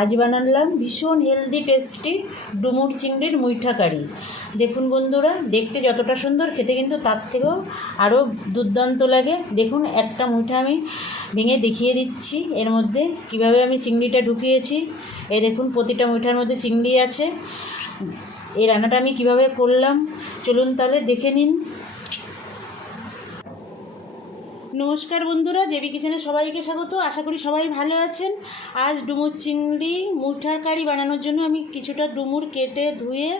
আজ বানালাম ভীষণ হেলদি টেস্টি ডুমুর চিংড়ির মুইঠা কারি। দেখুন বন্ধুরা, দেখতে যতটা সুন্দর খেতে কিন্তু তার থেকেও আরও দুর্দান্ত লাগে। দেখুন একটা মুইঠা আমি ভেঙে দেখিয়ে দিচ্ছি এর মধ্যে কিভাবে আমি চিংড়িটা ঢুকিয়েছি। এই দেখুন প্রতিটা মুইঠার মধ্যে চিংড়ি আছে। এই রান্নাটা আমি কিভাবে করলাম চলুন তাহলে দেখে নিন। নমস্কার বন্ধুরা, জেবি কিচেনে সবাইকে স্বাগত। আশা করি সবাই ভালো আছেন। আজ ডুমুর চিংড়ি মুইঠার কারি বানানোর জন্য আমি কিছুটা ডুমুর কেটে ধুয়ে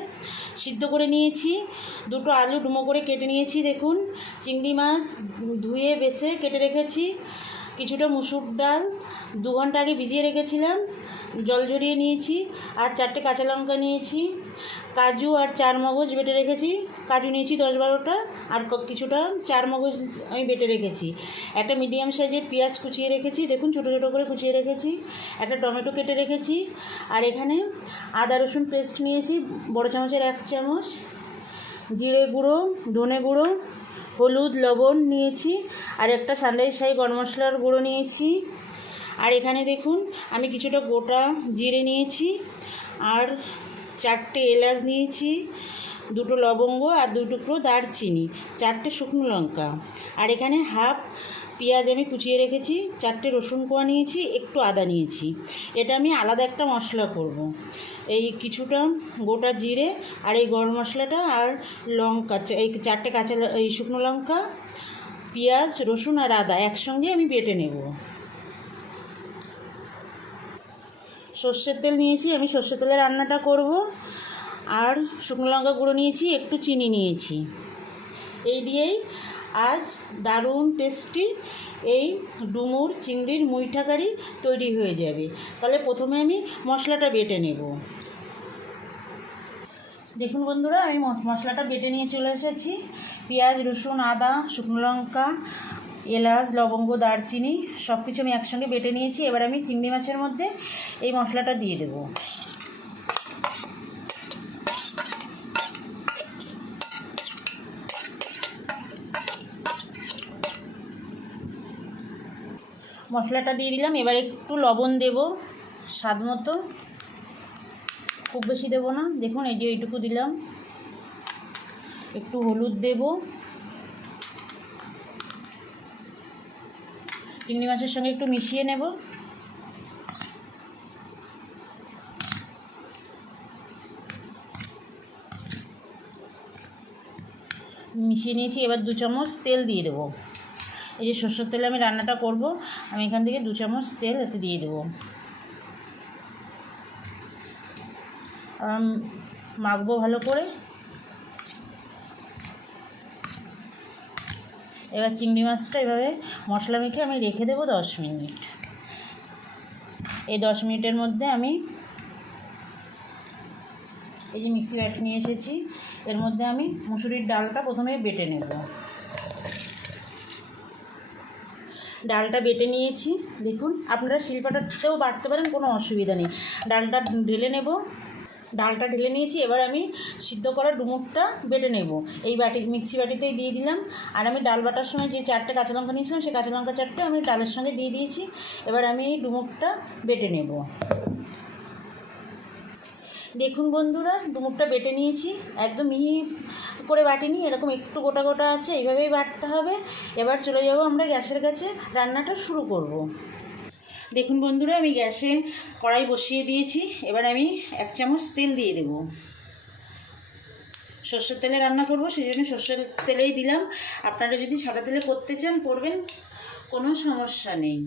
সিদ্ধ করে নিয়েছি। দুটো আলু ডুমো করে কেটে নিয়েছি। দেখুন চিংড়ি মাছ ধুয়ে বেছে কেটে রেখেছি। কিছুটা মুসুর ডাল 2 ঘন্টা আগে ভিজিয়ে রেখেছিলাম, জল ঝরিয়ে নিয়েছি। আর 4টে কাঁচা লঙ্কা নিয়েছি। কাজু আর 4 মগজ বেটে রেখেছি। কাজু নিয়েছি 10-12টা, আর কিছুটা 4 মগজ আমি বেটে রেখেছি। একটা মিডিয়াম সাইজের পেঁয়াজ কুচিয়ে রেখেছি, দেখুন ছোটো ছোটো করে কুচিয়ে রেখেছি। একটা টমেটো কেটে রেখেছি। আর এখানে আদা রসুন পেস্ট নিয়েছি বড় চামচের 1 চামচ। জিরে গুঁড়ো, ধনে গুঁড়ো, হলুদ, লবণ নিয়েছি। আর একটা সানরাইজ শাহী গরম মশলার গুঁড়ো নিয়েছি। আর এখানে দেখুন আমি কিছুটা গোটা জিরে নিয়েছি, আর 4টে এলাচ নিয়েছি, 2টো লবঙ্গ আর 2 টুকরো দারচিনি, 4টে শুকনো লঙ্কা। আর এখানে হাফ পেঁয়াজ আমি কুচিয়ে রেখেছি, 4টে রসুন কোয়া নিয়েছি, একটু আদা নিয়েছি। এটা আমি আলাদা একটা মশলা করব। এই কিছুটা গোটা জিরে আর এই গরম মশলাটা আর লঙ্কা, এই 4টে এই শুকনো লঙ্কা, পেঁয়াজ, রসুন আর আদা একসঙ্গে আমি বেটে নেব। সর্ষের তেল নিয়েছি, আমি সর্ষের তেলে রান্নাটা করব। আর শুকনো লঙ্কা গুঁড়ো নিয়েছি, একটু চিনি নিয়েছি। এই দিয়েই আজ দারুণ টেস্টি এই ডুমুর চিংড়ির মুইঠা কারি তৈরি হয়ে যাবে। তাহলে প্রথমে আমি মশলাটা বেটে নেব। দেখুন বন্ধুরা, আমি মশলাটা বেটে নিয়ে চলে এসেছি। পেঁয়াজ, রসুন, আদা, শুকনো লঙ্কা, এলাচ, লবঙ্গ, দারচিনি সব কিছু আমি একসঙ্গে বেটে নিয়েছি। এবার আমি চিংড়ি মাছের মধ্যে এই মশলাটা দিয়ে দেব। মশলাটা দিয়ে দিলাম। এবার একটু লবণ দেব স্বাদ মতো, খুব বেশি দেব না। দেখুন এই যে এইটুকু দিলাম। একটু হলুদ দেব। চিংড়ি মাছের সঙ্গে একটু মিশিয়ে নেব। মিশিয়ে নিয়েছি। এবার 2 চামচ তেল দিয়ে দেবো। এই যে সর্ষের তেলে আমি রান্নাটা করব, আমি এখান থেকে 2 চামচ তেল এতে দিয়ে দেবো। মাখবো ভালো করে। এবার চিংড়ি মাছটা এভাবে মশলা মেখে আমি রেখে দেবো 10 মিনিট। এই 10 মিনিটের মধ্যে আমি এই যে মিক্সি ব্যাট নিয়ে এসেছি, এর মধ্যে আমি মুসুরির ডালটা প্রথমে বেটে নেব। ডালটা বেটে নিয়েছি। দেখুন আপনারা শিলপাটাতেও বাটতে পারেন, কোনো অসুবিধা নেই। ডালটা ঢেলে নেব। ডালটা ঢেলে নিয়েছি। এবার আমি সিদ্ধ করা ডুমুরটা বেটে নেব। এই মিক্সি বাটিতেই দিয়ে দিলাম। আর আমি ডাল বাটার সময় যে 4টে কাঁচা লঙ্কা নিয়েছিলাম, সেই কাঁচা লঙ্কা 4টে আমি ডালের সঙ্গে দিয়ে দিয়েছি। এবার আমি এই ডুমুরটা বেটে নেব। দেখুন বন্ধুরা, ডুমুরটা বেটে নিয়েছি। একদম মিহি করে বাটিনি, এরকম একটু গোটা গোটা আছে, এইভাবেই বাটতে হবে। এবার চলে যাব আমরা গ্যাসের কাছে, রান্নাটা শুরু করব। দেখুন বন্ধুরা, আমি গ্যাসে কড়াই বসিয়ে দিয়েছি। এবার আমি 1 চামচ তেল দিয়ে দেব। সর্ষের তেলে রান্না করব, সেই জন্য সর্ষের তেলেই দিলাম। আপনারা যদি সাদা তেলে করতে চান করবেন, কোনো সমস্যা নেই।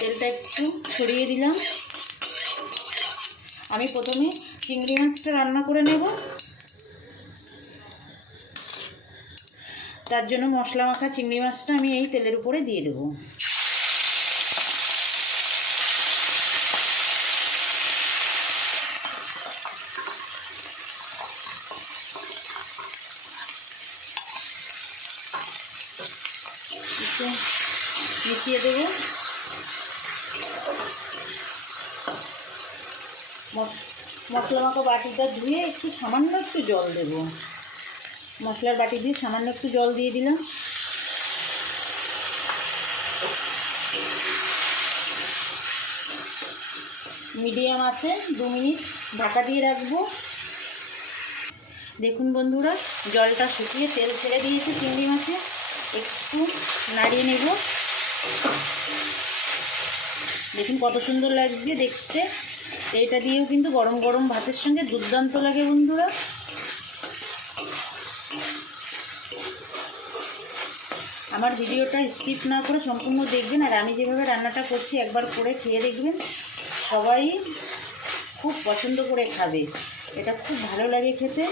তেলটা একটু ছড়িয়ে দিলাম। আমি প্রথমে চিংড়ি মাছটা রান্না করে নেব। তার জন্য মশলা মাখা চিংড়ি মাছটা আমি এই তেলের উপরে দিয়ে দেব। একটু মিশিয়ে দেব। মশলা মাখা বাটিটা ধুয়ে সামান্য একটু জল দেব। মশলার বাটি দিয়ে সামান্য একটু জল দিয়ে দিলাম। মিডিয়াম আছে 2 মিনিট ঢাকা দিয়ে রাখবো। দেখুন বন্ধুরা, জলটা শুকিয়ে তেল ছেড়ে দিয়েছে চিংড়ি মাছে। একটু নাড়িয়ে নেব। দেখুন কত সুন্দর লাগছে দেখতে। এটা দিয়েও কিন্তু গরম গরম ভাতের সঙ্গে দুর্দান্ত লাগে বন্ধুরা। আমার ভিডিওটা স্কিপ না করে সম্পূর্ণ দেখবেন। আর আমি যেভাবে রান্নাটা করছি একবার করে খেয়ে দেখবেন, সবাই খুব পছন্দ করে খাবে। এটা খুব ভালো লাগে খেতে।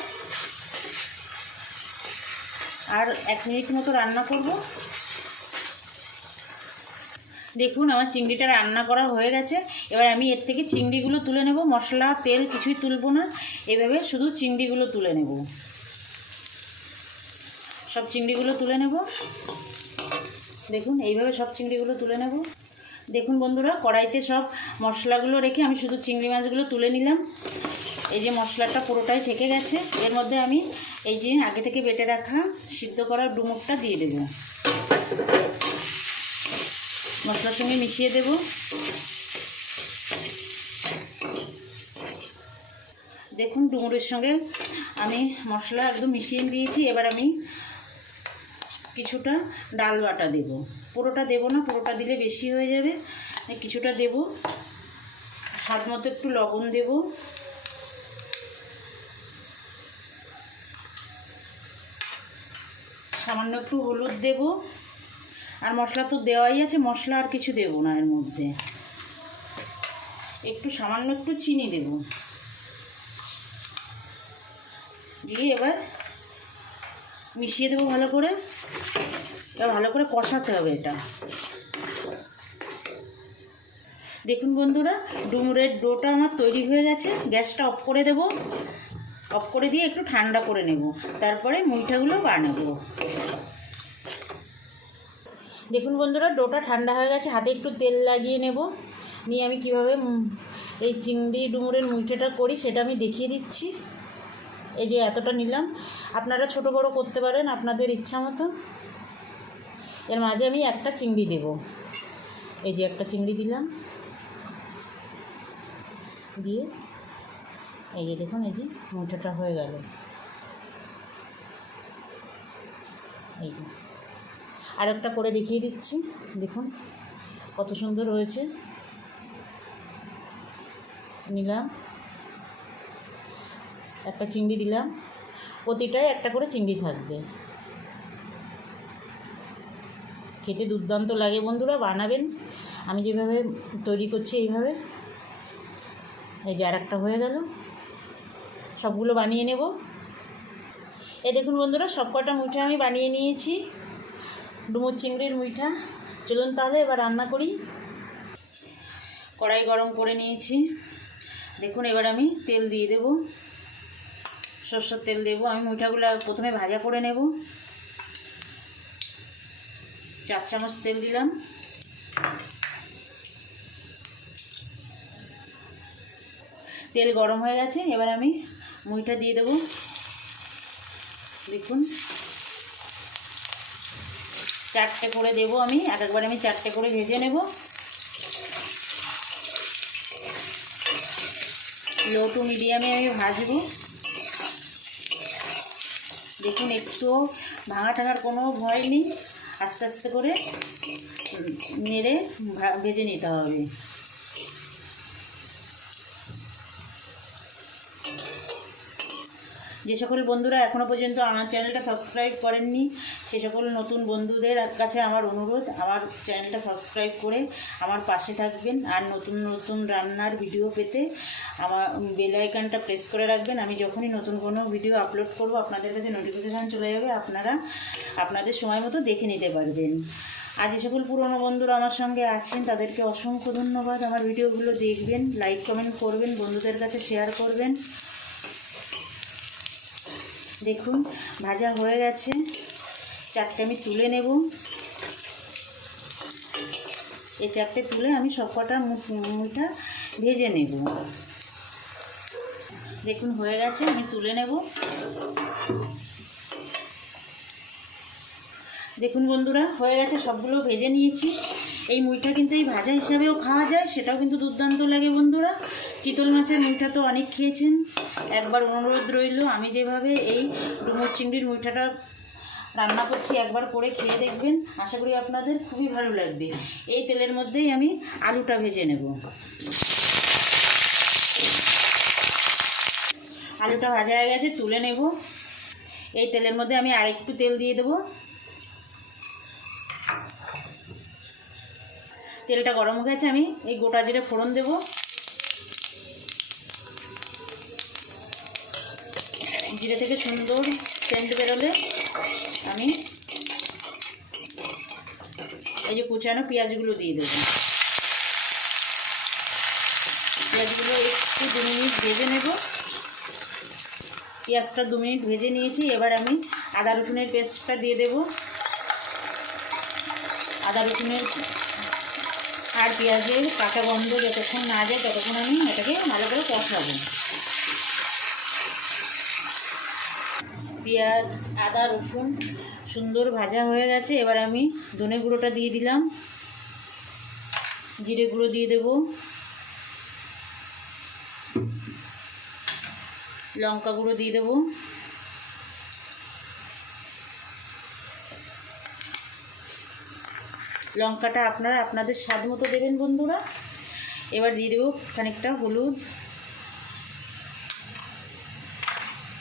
আর 1 মিনিট মতো রান্না করব। দেখুন আমার চিংড়িটা রান্না করা হয়ে গেছে। এবার আমি এর থেকে চিংড়িগুলো তুলে নেব। মশলা তেল কিছুই তুলব না, এভাবে শুধু চিংড়িগুলো তুলে নেব। সব চিংড়িগুলো তুলে নেব। দেখুন এইভাবে সব চিংড়িগুলো তুলে নেব। দেখুন বন্ধুরা, কড়াইতে সব মশলাগুলো রেখে আমি শুধু চিংড়ি মাছগুলো তুলে নিলাম। এই যে মশলাটা পুরোটাই থেকে গেছে। এর মধ্যে আমি এই যে আগে থেকে বেটে রাখা সিদ্ধ করা ডুমুরটা দিয়ে দেব। মশলার সঙ্গে মিশিয়ে দেব। দেখুন ডুমুরের সঙ্গে আমি মশলা একদম মিশিয়ে দিয়েছি। এবার আমি কিছুটা ডাল বাটা দেব। পুরোটা দেব না, পুরোটা দিলে বেশি হয়ে যাবে। কিছুটা দেব। স্বাদ মতো একটু লবণ দেব। সামান্য একটু হলুদ দেব। আর মশলা তো দেওয়াই আছে, মশলা আর কিছু দেব না এর মধ্যে। একটু সামান্য একটু চিনি দেব। দিয়ে এবার মিশিয়ে দেবো ভালো করে। এবার ভালো করে কষাতে হবে এটা। দেখুন বন্ধুরা, ডুমুরের ডোটা আমার তৈরি হয়ে গেছে। গ্যাসটা অফ করে দেব। অফ করে দিয়ে একটু ঠান্ডা করে নেব, তারপরে মুইঠাগুলো বানাবো। দেখুন বন্ধুরা, ডোটা ঠান্ডা হয়ে গেছে। হাতে একটু তেল লাগিয়ে নেব। নিয়ে আমি কিভাবে এই চিংড়ি ডুমুরের মুইঠাটা করি সেটা আমি দেখিয়ে দিচ্ছি। এই যে এতটা নিলাম, আপনারা ছোট বড় করতে পারেন আপনাদের ইচ্ছা মতো। এর মাঝে আমি একটা চিংড়ি দেব। এই যে একটা চিংড়ি দিলাম। দিয়ে এই যে দেখুন, এই যে মুঠাটা হয়ে গেল। এই যে আর একটা করে দেখিয়ে দিচ্ছি। দেখুন কত সুন্দর হয়েছে। নিলাম, একটা চিংড়ি দিলাম। প্রতিটায় একটা করে চিংড়ি থাকবে। খেতে দুর্দান্ত লাগে বন্ধুরা, বানাবেন। আমি যেভাবে তৈরি করছি এইভাবে। এই যে আর একটা হয়ে গেল। সবগুলো বানিয়ে নেব। এই দেখুন বন্ধুরা, সব কটা মুইঠা আমি বানিয়ে নিয়েছি, ডুমুর চিংড়ির মুইঠা। চলুন তাহলে এবার রান্না করি। কড়াই গরম করে নিয়েছি। দেখুন এবার আমি তেল দিয়ে দেব। সরষের তেল দেব। আমি মুইঠাগুলো প্রথমে ভাজা করে নেব। 4 চামচ তেল দিলাম। তেল গরম হয়ে গেছে। এবার আমি মুইঠা দিয়ে দেব। দেখুন 4টে করে দেব আমি। একবার আমি 4টে করে ভেজে নেব। লো টু মিডিয়ামে আমি ভাজবো। দেখুন একটু ভাঙা টাঙার কোনো ভয় নেই। আস্তে আস্তে করে নেড়ে ভেজে নিতে হবে। যে সকল বন্ধুরা এখনও পর্যন্ত আমার চ্যানেলটা সাবস্ক্রাইব করেননি, সে সকল নতুন বন্ধুদের কাছে আমার অনুরোধ, আমার চ্যানেলটা সাবস্ক্রাইব করে আমার পাশে থাকবেন। আর নতুন নতুন রান্নার ভিডিও পেতে আমার বেল আইকনটা প্রেস করে রাখবেন। আমি যখনই নতুন কোনো ভিডিও আপলোড করব আপনাদের কাছে নোটিফিকেশান চলে যাবে। আপনারা আপনাদের সময় মতো দেখে নিতে পারবেন। আর যে সকল পুরনো বন্ধুরা আমার সঙ্গে আছেন তাদেরকে অসংখ্য ধন্যবাদ। আমার ভিডিওগুলো দেখবেন, লাইক কমেন্ট করবেন, বন্ধুদের কাছে শেয়ার করবেন। দেখুন ভাজা হয়ে গেছে। 4টে আমি তুলে নেব। এই 4টে তুলে আমি সবকটা মুইঠা ভেজে নেব। দেখুন হয়ে গেছে, আমি তুলে নেব। দেখুন বন্ধুরা হয়ে গেছে, সবগুলো ভেজে নিয়েছি। এই মুইটা কিন্তু এই ভাজা হিসাবেও খাওয়া যায়, সেটাও কিন্তু দুর্দান্ত লাগে বন্ধুরা। চিতল মাছের মুইটা তো অনেক খেয়েছেন, একবার অনুরোধ রইল আমি যেভাবে এই ডুমুর চিংড়ির মুইঠাটা রান্না করছি একবার করে খেয়ে দেখবেন, আশা করি আপনাদের খুবই ভালো লাগবে। এই তেলের মধ্যেই আমি আলুটা ভেজে নেব। আলুটা ভাজা হয়ে গেছে, তুলে নেব। এই তেলের মধ্যে আমি আরেকটু তেল দিয়ে দেব। তেলটা গরম হয়ে গেছে, আমি এই গোটা জিরে ফোড়ন দেব। জিরে থেকে সুন্দর সেন্ট বেরোলে আমি এই যে কুচানো পেঁয়াজগুলো দিয়ে দেবো। পেঁয়াজগুলো একটু 2 মিনিট ভেজে নেব। পেঁয়াজটা 2 মিনিট ভেজে নিয়েছি, এবার আমি আদা রসুনের পেস্টটা দিয়ে দেব। আদা রসুনের আর পেঁয়াজের কাঁচা গন্ধ যতক্ষণ না যায় ততক্ষণ আমি এটাকে ভালো করে কষাবো। পেঁয়াজ আদা রসুন সুন্দর ভাজা হয়ে গেছে, এবার আমি ধনে গুঁড়োটা দিয়ে দিলাম, জিরে গুঁড়ো দিয়ে দেব, লঙ্কা গুঁড়ো দিয়ে দেব, লঙ্কাটা আপনারা আপনাদের স্বাদ মতো দেবেন বন্ধুরা। এবার দিয়ে দেবো খানিকটা হলুদ,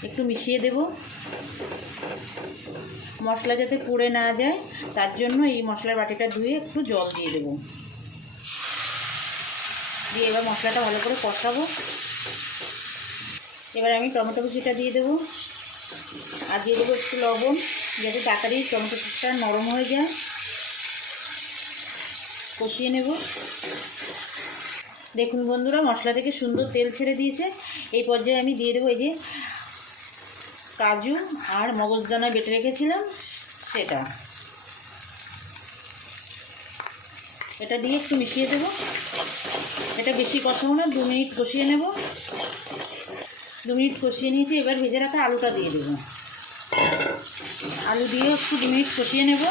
একটু মিশিয়ে দেব। মশলা যাতে পুড়ে না যায় তার জন্য এই মশলার বাটিটা ধুয়ে একটু জল দিয়ে দেব। দিয়ে এবার মশলাটা ভালো করে কষাবো। এবার আমি টমেটো কুচিটা দিয়ে দেবো, আর দিয়ে দেবো একটু লবণ, যাতে তাড়াতাড়ি টমেটোটা নরম হয়ে যায়। কষিয়ে নেব। দেখুন বন্ধুরা, মশলা থেকে সুন্দর তেল ছেড়ে দিয়েছে। এই পর্যায়ে আমি দিয়ে দেবো এই যে কাজু আর মগজদানা বেটে রেখেছিলাম সেটা, এটা দিয়ে একটু মিশিয়ে দেব। এটা বেশি কষাবো না, 2 মিনিট কষিয়ে নেব। 2 মিনিট কষিয়ে নিয়েছি, এবার ভেজে রাখা আলুটা দিয়ে দেব। আলু দিয়ে একটু 2 মিনিট কষিয়ে নেব।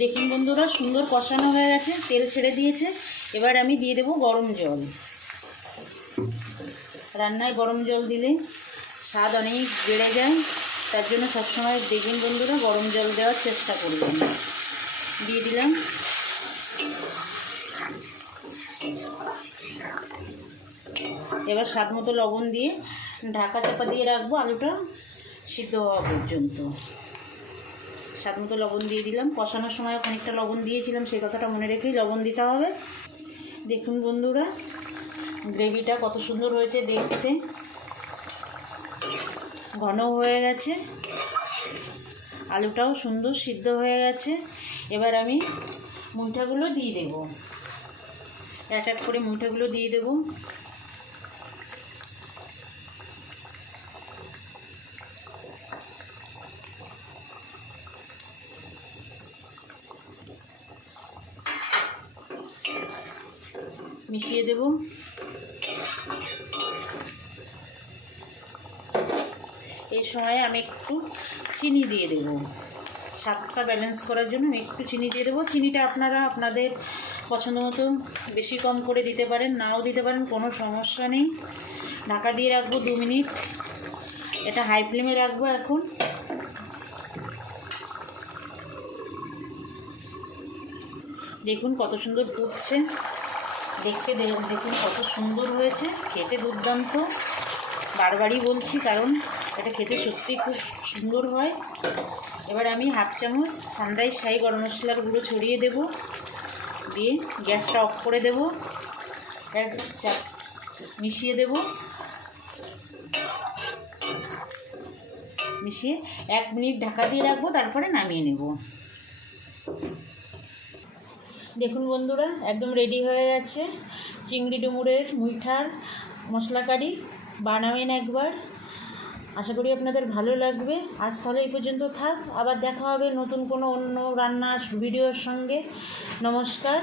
দেখুন বন্ধুরা, সুন্দর কষানো হয়ে গেছে, তেল ছেড়ে দিয়েছে। এবার আমি দিয়ে দেব গরম জল। রান্নায় গরম জল দিলে স্বাদ অনেক বেড়ে যায়, তার জন্য সবসময় দেখবেন বন্ধুরা গরম জল দেওয়ার চেষ্টা করবেন। দিয়ে দিলাম। এবার স্বাদ মতো লবণ দিয়ে ঢাকা চাপা দিয়ে রাখবো আলুটা সিদ্ধ হওয়া পর্যন্ত। স্বাদ মতো লবণ দিয়ে দিলাম। কষানোর সময় খানিকটা লবণ দিয়েছিলাম, সেই কথাটা মনে রেখেই লবণ দিতে হবে। দেখুন বন্ধুরা, গ্রেভিটা কত সুন্দর হয়েছে দেখতে, ঘন হয়ে গেছে, আলুটাও সুন্দর সিদ্ধ হয়ে গেছে। এবার আমি মুইঠাগুলো দিয়ে দেব, এক এক করে মুইঠাগুলো দিয়ে দেব। মিশিয়ে দেব। এই সময় আমি একটু চিনি দিয়ে দেব, স্বাদটা ব্যালেন্স করার জন্য আমি একটু চিনি দিয়ে দেবো। চিনিটা আপনারা আপনাদের পছন্দ মতো বেশি কম করে দিতে পারেন, নাও দিতে পারেন, কোনো সমস্যা নেই। ঢাকা দিয়ে রাখবো 2 মিনিট। এটা হাই ফ্লেমে রাখবো এখন। দেখুন কত সুন্দর ফুটছে, দেখতে দেখুন কত সুন্দর হয়েছে, খেতে দুর্দান্ত। বারবারই বলছি কারণ এটা খেতে সত্যিই খুব সুন্দর হয়। এবার আমি 1/2 চামচ সানরাইজ শাহি গরম মশলার গুঁড়ো ছড়িয়ে দেব, দিয়ে গ্যাসটা অফ করে দেব। মিশিয়ে দেব, মিশিয়ে 1 মিনিট ঢাকা দিয়ে রাখবো, তারপরে নামিয়ে নেব। দেখুন বন্ধুরা, একদম রেডি হয়ে গেছে চিংড়ি ডুমুরের মুইঠার মশলা কারি। বানাবেন একবার, আশা করি আপনাদের ভালো লাগবে। আজ তাহলে এই পর্যন্ত থাক, আবার দেখা হবে নতুন কোনো অন্য রান্নার ভিডিওর সঙ্গে। নমস্কার।